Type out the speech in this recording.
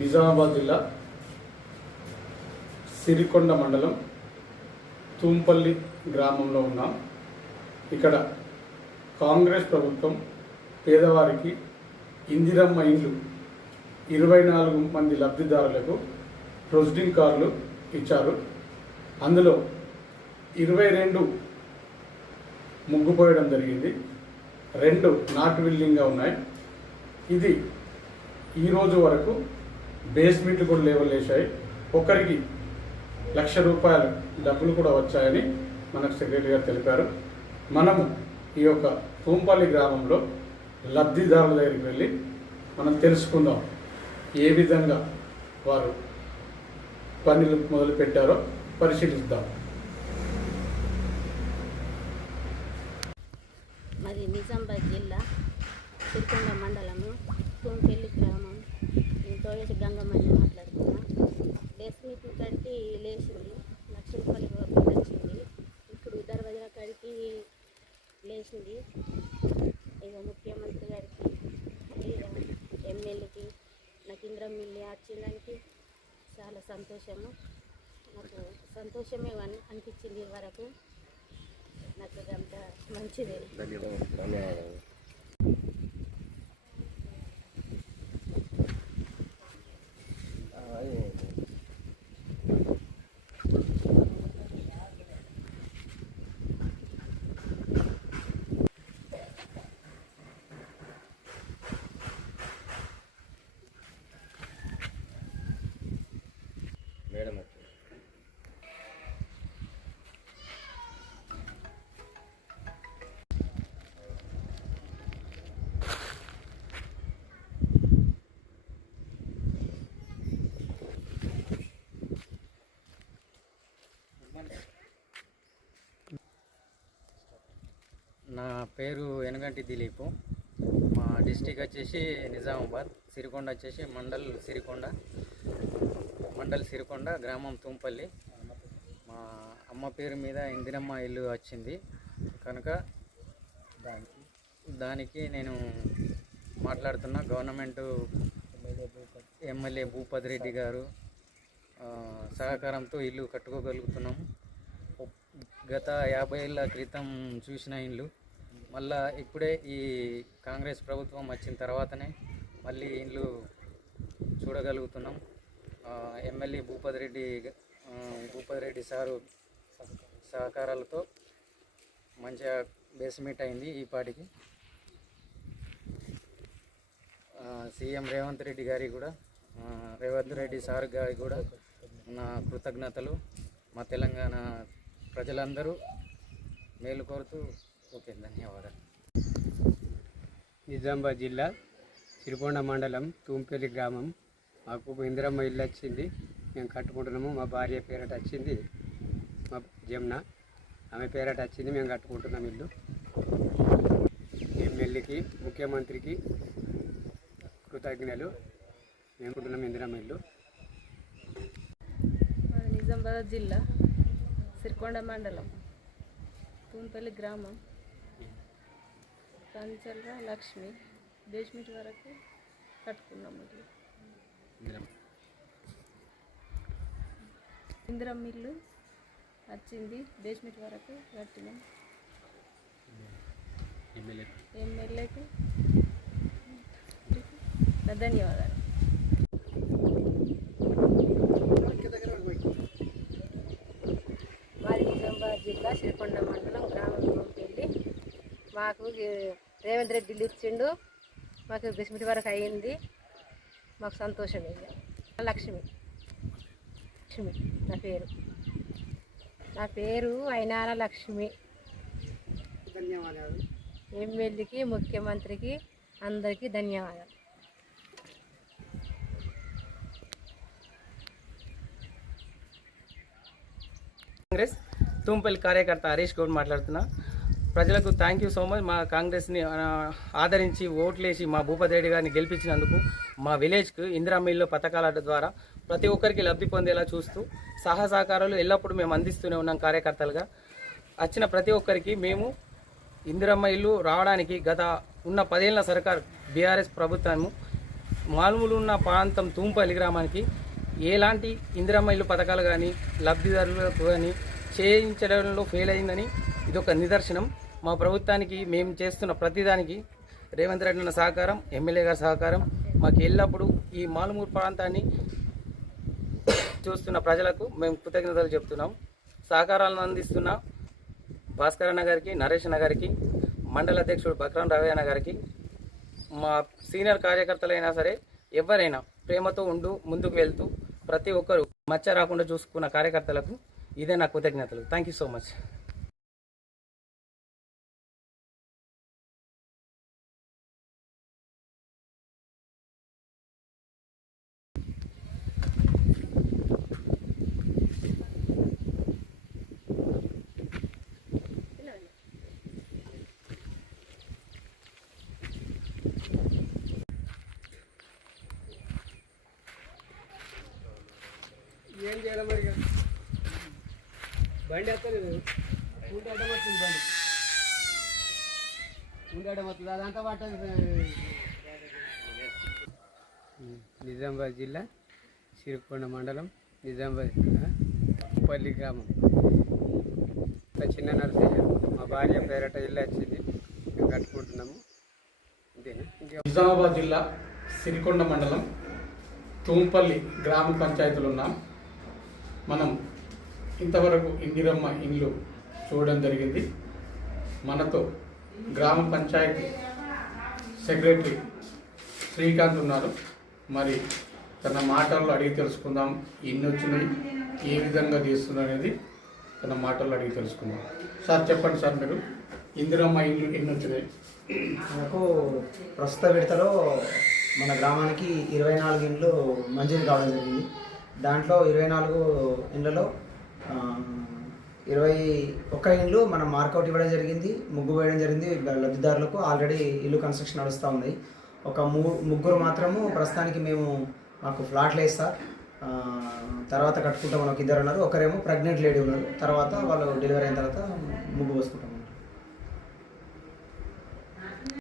నిజామాబాద్ జిల్లా సిరికొండ మండలం తుంపల్లి గ్రామంలో ఉన్నాం. ఇక్కడ కాంగ్రెస్ ప్రభుత్వం పేదవారికి ఇందిరమ్మ ఇండ్లు ఇరవై నాలుగు మంది లబ్ధిదారులకు ప్రొసిడింగ్ కార్లు ఇచ్చారు. అందులో ఇరవై రెండు ముగ్గుపోయడం జరిగింది. రెండు నాట్ విల్లింగ్గా ఉన్నాయి. ఇది ఈరోజు వరకు బేస్మెంట్లు కూడా లేవల్ వేశాయి ఒకరికి లక్ష రూపాయల డబ్బులు కూడా వచ్చాయని మనకు సెక్రటరీ గారు తెలిపారు. మనము ఈ యొక్క తూంపల్లి గ్రామంలో లబ్ధిదారుల దగ్గరికి వెళ్ళి మనం తెలుసుకుందాం ఏ విధంగా వారు పనులు మొదలుపెట్టారో పరిశీలిద్దాం. మరి నిజామాబాద్ జిల్లా సిరికొండ మండలము తూంపెల్లి గ్రామం నేను తోయేటి గంగమ్మని మాట్లాడుతున్నా బేస్మెంట్ కడికి లేచింది. లక్ష రూపాయలు వచ్చింది. ఇప్పుడు దర్వాజా కాడికి లేచింది. ఇక ముఖ్యమంత్రి గారికి ఇక ఎమ్మెల్యేకి నాకు ఇంద్రమిల్లి వచ్చిందానికి చాలా సంతోషము. నాకు సంతోషమే అని అనిపించింది వరకు నాకు అంత మంచిదే. నా పేరు ఎనగంటి దిలీపు. మా డిస్టిక్ వచ్చేసి నిజామాబాద్ సిరికొండ వచ్చేసి మండల్ సిరికొండ మండల్ సిరికొండ గ్రామం తుంపల్లి. మా అమ్మ పేరు మీద ఇందిరమ్మ ఇల్లు వచ్చింది. కనుక దానికి దానికి నేను మాట్లాడుతున్న. గవర్నమెంట్ ఎమ్మెల్యే భూపతి రెడ్డి గారు సహకారంతో ఇల్లు కట్టుకోగలుగుతున్నాము. గత యాభై ఏళ్ళ క్రితం చూసిన ఇండ్లు మళ్ళా ఇప్పుడే ఈ కాంగ్రెస్ ప్రభుత్వం వచ్చిన తర్వాతనే మళ్ళీ ఇండ్లు చూడగలుగుతున్నాం. ఎమ్మెల్యే భూపతి రెడ్డి భూపతి రెడ్డి సారు సహకారాలతో మంచిగా బేస్మెంట్ అయింది ఈ పాటికి. సీఎం రేవంత్ రెడ్డి గారి కూడా రేవంత్ రెడ్డి సార్ గారి కూడా నా కృతజ్ఞతలు. మా తెలంగాణ ప్రజలందరూ మేలు కోరుతూ ఓకే ధన్యవాదాలు. నిజామాబాద్ జిల్లా సిరికొండ మండలం తూంపల్లి గ్రామం. మాకు ఇందిరమ్మ ఇల్లు వచ్చింది. మేము కట్టుకుంటున్నాము. మా భార్య పేరట వచ్చింది. మా జమున. ఆమె పేరట వచ్చింది. మేము కట్టుకుంటున్నాం ఇల్లు. ఎమ్మెల్యేకి ముఖ్యమంత్రికి కృతజ్ఞతలు. మేము ఉంటున్నాం ఇందిరమ్మ ఇల్లు. నిజామాబాద్ జిల్లా సిరికొండ మండలం తూంపల్లి గ్రామం. కంచల్ర లక్ష్మి. బేస్మెంట్ వరకు కట్టుకున్నాము ఇల్లు ఇందిరం ఇల్లు వచ్చింది. బేస్మెంట్ వరకు కట్టినాం. ఎమ్మెల్యేకి ధన్యవాదాలు. నిజామాబాద్ జిల్లా శ్రీకొండ మండలం గ్రామం వెళ్ళి మాకు రేవంత్ రెడ్డి ఇల్లు ఇచ్చిండు. మాకు బిస్మిటి వరకు అయ్యింది. మాకు సంతోషం ఇక. లక్ష్మి. లక్ష్మి నా పేరు. నా పేరు అయినాల లక్ష్మి. ధన్యవాదాలు. ఎమ్మెల్యేకి ముఖ్యమంత్రికి అందరికీ ధన్యవాదాలు. కాంగ్రెస్ తూంపల్లి కార్యకర్త హరీష్ గౌడ్ మాట్లాడుతున్నా. ప్రజలకు థ్యాంక్ యూ సో మచ్ మా కాంగ్రెస్ని ఆదరించి ఓట్లేసి మా భూపతి రెడ్డి గారిని గెలిపించినందుకు మా విలేజ్కు ఇందిరా మిల్లో పథకాల ద్వారా ప్రతి ఒక్కరికి లబ్ధి పొందేలా చూస్తూ సహసహకారాలు ఎల్లప్పుడూ మేము అందిస్తూనే ఉన్నాం కార్యకర్తలుగా. వచ్చిన ప్రతి ఒక్కరికి మేము ఇందిరమ్మ ఇల్లు రావడానికి గత ఉన్న పదేళ్ళ సర్కార్ బీఆర్ఎస్ ప్రభుత్వము మాలుమూలు ఉన్న ప్రాంతం తూంపల్లి గ్రామానికి ఎలాంటి ఇందిరమ్మ ఇల్లు పథకాలు కానీ లబ్ధిదారులకు కానీ చేయించడంలో ఫెయిల్ అయిందని ఇది ఒక నిదర్శనం. మా ప్రభుత్వానికి మేము చేస్తున్న ప్రతిదానికి రేవంత్ రెడ్డి అన్న సహకారం ఎమ్మెల్యే గారి సహకారం మాకు ఎల్లప్పుడూ ఈ మాలుమూరు ప్రాంతాన్ని చూస్తున్న ప్రజలకు మేము కృతజ్ఞతలు చెప్తున్నాం. సహకారాలను అందిస్తున్న భాస్కర్ అన్న గారికి నరేష్ అన్న గారికి మండల అధ్యక్షుడు బక్రాన్ రవి అన్న గారికి మా సీనియర్ కార్యకర్తలైనా సరే ఎవరైనా ప్రేమతో ఉండు ముందుకు వెళ్తూ ప్రతి ఒక్కరు మచ్చ రాకుండా చూసుకున్న కార్యకర్తలకు ఇదే నా కృతజ్ఞతలు. థ్యాంక్ యూ సో మచ్ ఏం చేయాలి మరి బండి వస్తలేదు ఉంటే అడ్డం వచ్చింది బండి. ఉంటే అడ్డం వస్తుంది అదంతా పట్టదు నిజామాబాద్ జిల్లా సిరికొండ మండలం నిజామాబాద్ ఆ, పల్లి గ్రామం. చిన్న నర్సయ్య మా భార్య పేరట ఇల్లు వచ్చింది. మేము కట్టుకుంటున్నాము. అంతేనా? నిజామాబాద్ జిల్లా సిరికొండ మండలం తూంపల్లి గ్రామ పంచాయతీలు ఉన్నాం. మనం ఇంతవరకు ఇందిరమ్మ ఇండ్లు చూడడం జరిగింది. మనతో గ్రామ పంచాయతీ సెక్రటరీ శ్రీకాంత్ ఉన్నారు. మరి తన మాటల్లో అడిగి తెలుసుకుందాం. ఎన్ని వచ్చినాయి? ఏ విధంగా తీస్తున్నారు అనేది తన మాటల్లో అడిగి తెలుసుకుందాం. సార్ చెప్పండి సార్ మీరు. ఇందిరమ్మ ఇల్లు ఎన్ని వచ్చినాయి? మనకు ప్రస్తుత విడతలో మన గ్రామానికి ఇరవై నాలుగు ఇండ్లు మంజూరు కావడం జరిగింది. దాంట్లో ఇరవై నాలుగు ఇండ్లలో ఇరవై ఒక్క ఇండ్లు మనం మార్కౌట్ ఇవ్వడం జరిగింది ముగ్గు వేయడం జరిగింది లబ్ధిదారులకు ఆల్రెడీ ఇల్లు కన్స్ట్రక్షన్ నడుస్తూ ఉంది. ఒక ముగ్గురు మాత్రము ప్రస్తుతానికి మేము మాకు ఫ్లాట్లు వేస్తారు తర్వాత కట్టుకుంటామని మనకు ఇద్దరు ఉన్నారు. ఒకరేమో ప్రెగ్నెంట్ లేడీ ఉన్నారు. తర్వాత వాళ్ళు డెలివరీ అయిన తర్వాత ముగ్గు పోసుకుంటాం.